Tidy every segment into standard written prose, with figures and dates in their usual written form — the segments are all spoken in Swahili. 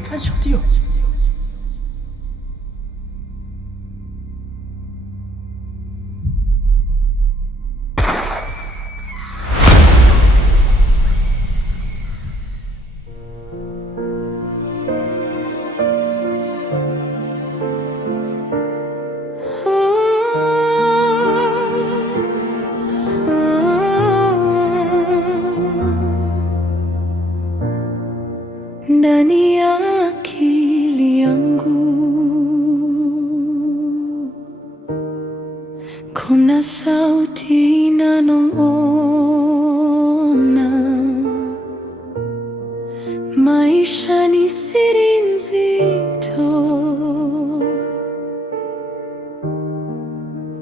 Nikashot hiyo. Ndani ya akili yangu kuna sauti inanong'ona, maisha ni siri nzito,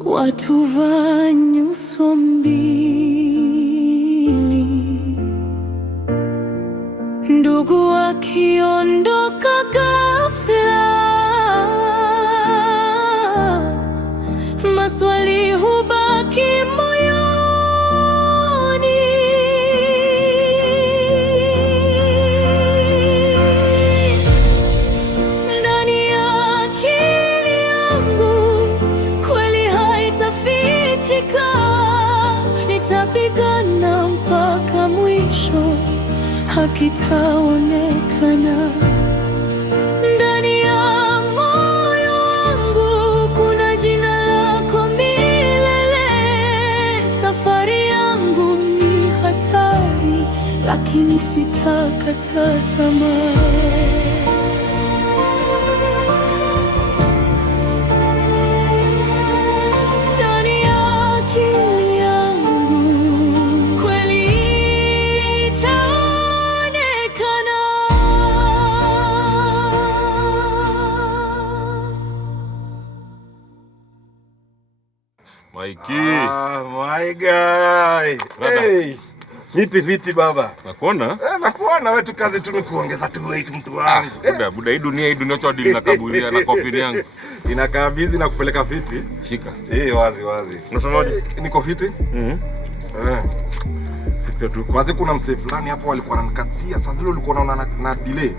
watu wa nyuso mbili, ndugu wakiondoka ghafla, maswali hubaki moyoni. Ndani ya akili yangu kweli haitafichika, nitapigana mpaka mwisho, hakitaonekana. Ndani ya moyo wangu kuna jina lako milele. Safari yangu ni hatari, lakini sitakata tamaa. Mikey. My guy. Hey. Fiti baba. Nakuona? Nakuona wewe tu, kazi tu ni kuongeza tu weight mtu wangu. Buda hii dunia cho dili na kaburia na coffee yangu. Inakaa busy na kupeleka fiti. Shika. Wazi. Unasemaje? Niko fiti? Fiti tu. Kwanza kuna msee fulani hapo alikuwa ananikatia, saa zile ulikuwa unaona na delay.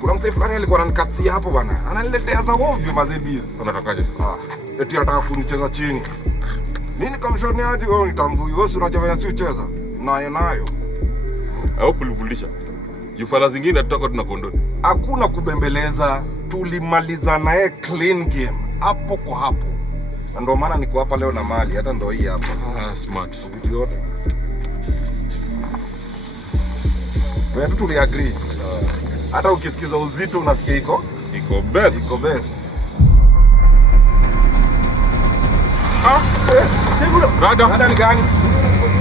Kuna msee fulani alikuwa ananikatia hapo bana. Ananiletea za ovyo mazee busy. Unatakaje sasa? Eti anataka kunicheza chini. Nini kamshoni aje wewe unitambui? Wewe unajua wewe si ucheza. Nayo. Au kulivulisha. Yufala zingine tutako tunakondoni. Hakuna kubembeleza, tulimaliza naye clean game. Hapo kwa hapo. Ndio maana niko hapa leo na mali, hata ndio hii hapa. Smart. Vitu yote. Wewe tu agree. Hata ukisikiza uzito unasikia iko best. Rada ni gani?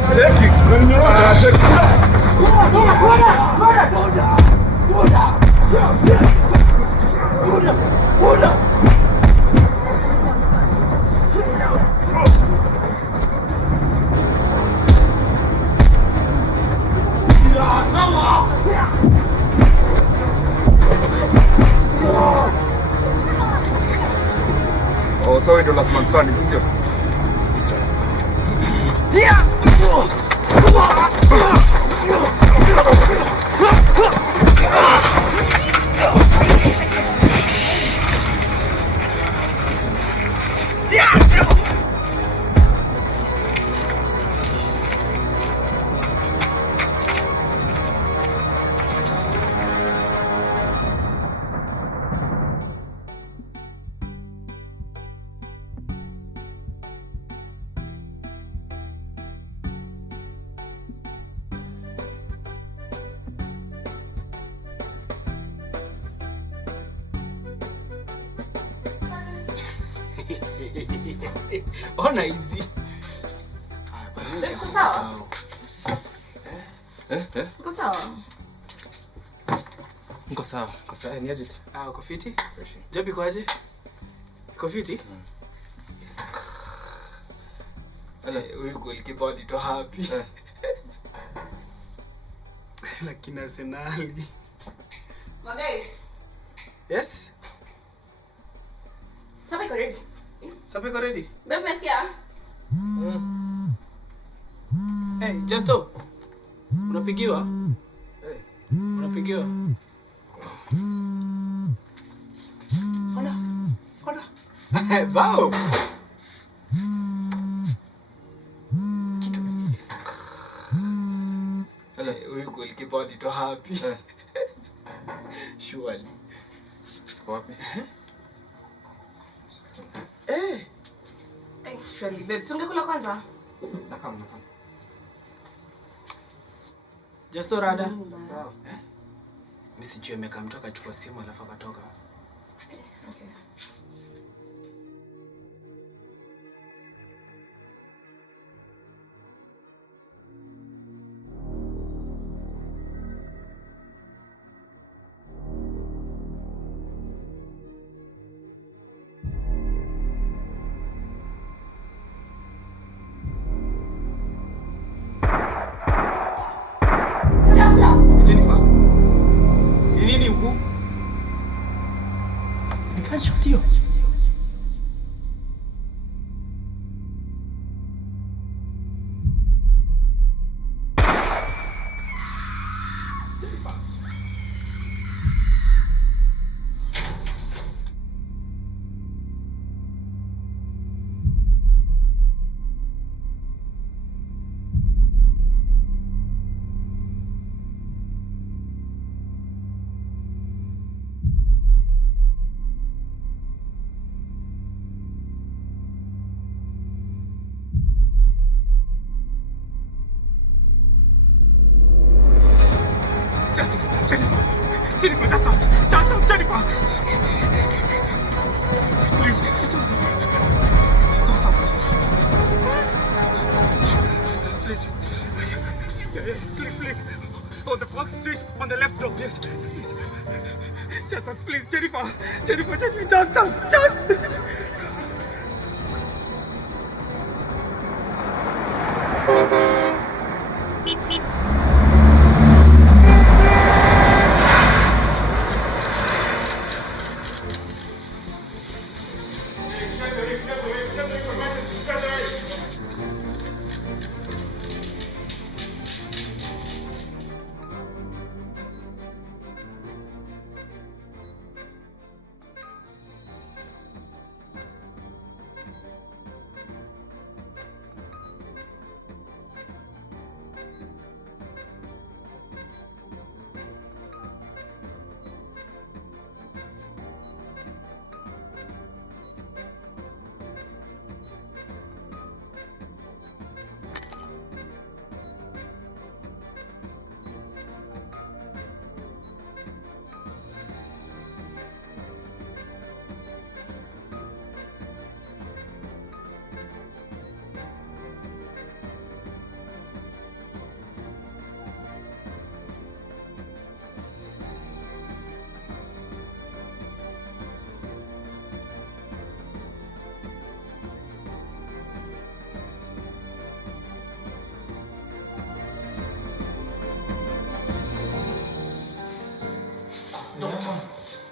Cheki. Unaninyorosa. Cheki. Oh, so ndio last man standing, ndio. Ona hizi. Uko sawa? Uko sawa? Uko sawa. Uko sawa ni aje? Uko fiti? Job iko aje? Uko fiti? Huyu goalkeeper ni to happy. Lakini Arsenal. Magai. Yes? Sasa iko ready. Sasa iko ready? Bebe umesikia? Hey, Justo. Unapigiwa? Unapigiwa? Bao. Hello, huyu goalkeeper alitoa happy. Surely. Kwa wapi? Surely, babe. Si ungekula kwanza? Nakam. Just rada. Sawa. Mimi sijui amekaa mtu akachukua simu alafu akatoka. Okay. Jennifer. Ni nini huku? Nikachotio. Jennifer, just us, Jennifer. Please, Jennifer. Just us. Please. Yes, please. On the fourth street, on the left door. Yes, please. Just us, please, Jennifer, just us.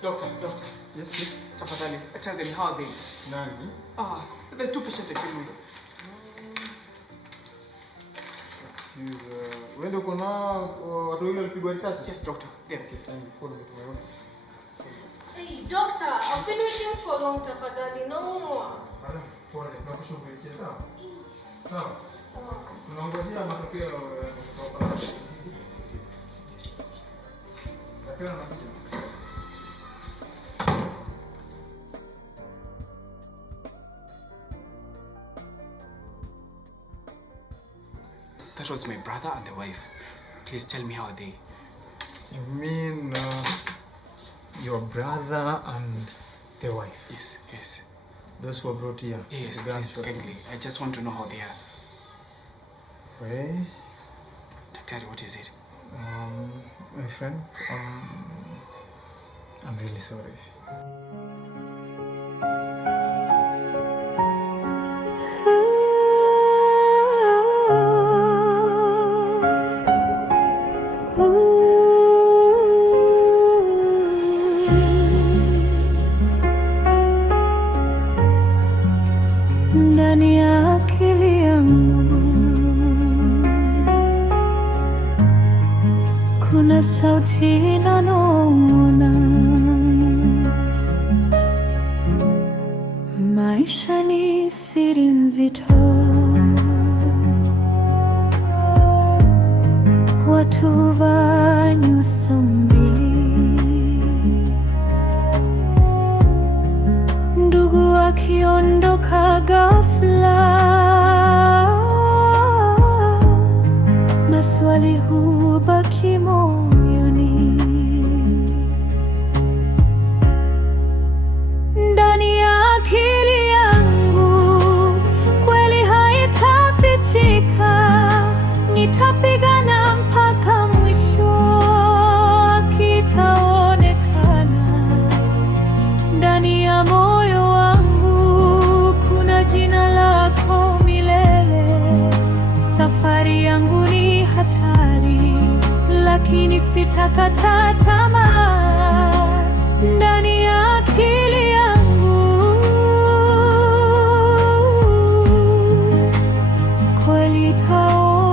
Doctor. Yes. Tafadhali, tell them how they. Nani? The two patients I came with. Wewe ndio kuna watu wawili walipigwa risasi? Yes, doctor. Yeah. Okay, thank you. Follow me to my office. Hey, doctor, I've been waiting for long, tafadhali. No more. Madam, pole, tunakushughulikia sawa? Sawa. Sawa. Tunangojea matokeo kutoka kwa daktari anakuja. That was my brother and the wife. Please tell me how are they? You mean your brother and the wife? Yes. Those who were brought here? Yes, please, kindly. I just want to know how they are. Well, Daktari, what is it? my friend, I'm really sorry. Ndani ya akili yangu kuna sauti inanong'ona, ukiondoka ghafla, maswali hubaki moyoni. Ndani ya akili yangu kweli haitafichika, nitapigana mpaka mwisho kitaonekana. Ndani ya moyo wangu kuna jina lako milele. Safari yangu ni hatari, lakini sitakata tamaa. Ndani ya akili yangu kweli itaonekana.